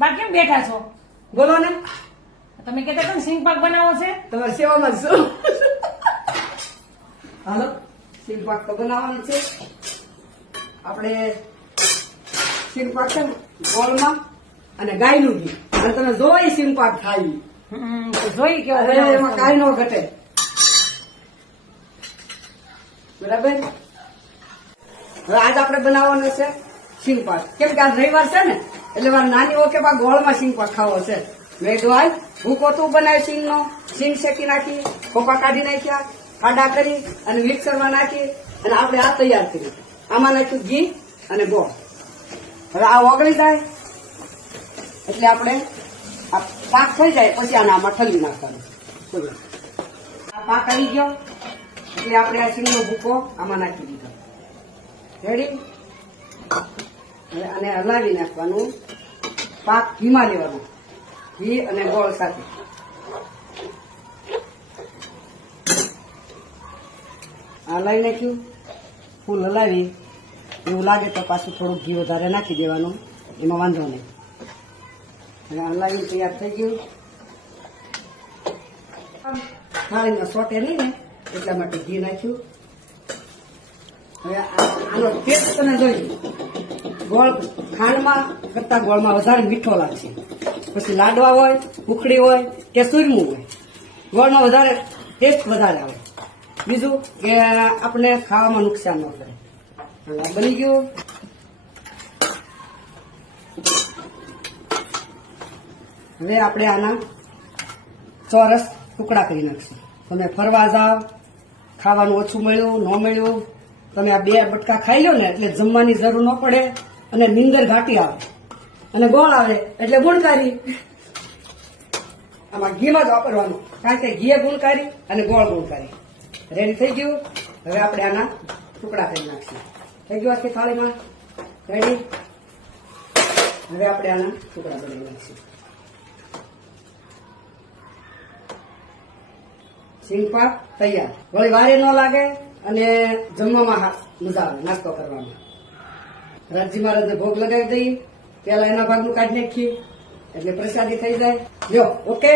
બા કેમ બેઠા છો? બોલો ને. તમે કહેતા હતા ને સિંગ પાક બનાવો છે? તમારી સેવામાં છું. હાલો, સિંગ પાક તો બનાવવાનો છે. આપણે સિંગ પાક છે ને ગોળમાં અને ગાયનું ઘી અને તમે જોવો એ સિંગ પાક ખાઈ તો જોઈ કેવો અરે બનાવો એમાં છો. કાંઈ ન ઘટે. બરાબર. હવે આજ આપણે બનાવવાનો છે સિંગ પાક. કેમ કે આજ રવિવાર છે ને એટલે મારે નાની ઓકે બા ગોળમાં સિંગ પાક ખાવો છે. મેં કીધું હાલ ભૂકો તું બનાવી સિંગ નો સિંગ શેકી નાખી ખોપા કાઢી નાખ્યા ખાડા કરી અને મિક્સરમાં નાખી અને આપણે આ તૈયાર કરી. આમાં નાખ્યું ઘી અને ગોળ. હવે આ ઓગળી જાય એટલે આપણે આ પાક થઈ જાય પછી આને આમાં ઠલવી નાખવાનું. આ પાક આવી ગયો એટલે આપણે આ સિંગનો ભૂકો આમાં નાખી દીધો. રેડી. હવે આને હલાવી નાખવાનું. પાક ઘીમાં લેવાનું, ઘી અને ગોળ સાથે. હલાવી નાખ્યું. ફૂલ હલાવી એવું લાગે તો પાછું થોડુંક ઘી વધારે નાખી દેવાનું, એમાં વાંધો નહીં. હવે હલાવી તૈયાર થઈ ગયું. થાળીમાં સોટે નહીં ને એટલા માટે ઘી નાખ્યું. હવે આનો ટેસ્ટ તમે જોઈ. ગોળ ખાંડમાં કરતા ગોળમાં વધારે મીઠો લાગશે. પછી લાડવા હોય, ઉખડી હોય કે સુરમું હોય, ગોળમાં વધારે ટેસ્ટ વધારે આવે. બીજું કે આપણે ખાવામાં નુકસાન ન કરે. હવે આ બની ગયું. હવે આપણે આના ચોરસ ટુકડા કરી નાખશું. તમે ફરવા જાઓ, ખાવાનું ઓછું મળ્યું ન મળ્યું, તમે આ 2 બટકા ખાઈ લો ને એટલે જમવાની જરૂર ન પડે અને નીંદર ઘાટી આવે અને ગોળ આવે એટલે ગુણકારી. આમાં ઘીમાં જ વાપરવાનું કારણ કે ઘી ગુણકારી અને ગોળ ગુણકારી. રેડી થઈ ગયું. હવે આપણે આના ટુકડા કરી નાખશું. થઈ ગયું આખી થાળીમાં. રેડી. હવે આપણે આના ટુકડા બનાવી નાખશું. સિંગ પાક તૈયાર. વળી વારે ન લાગે અને જમવામાં મજા આવે નાસ્તો કરવામાં. રાજી મહારાજને ભોગ લગાવી દઈએ. પેલા એના ભાગનું કાઢી નાખીએ એટલે પ્રસાદી થઈ જાય. લ્યો ઓકે.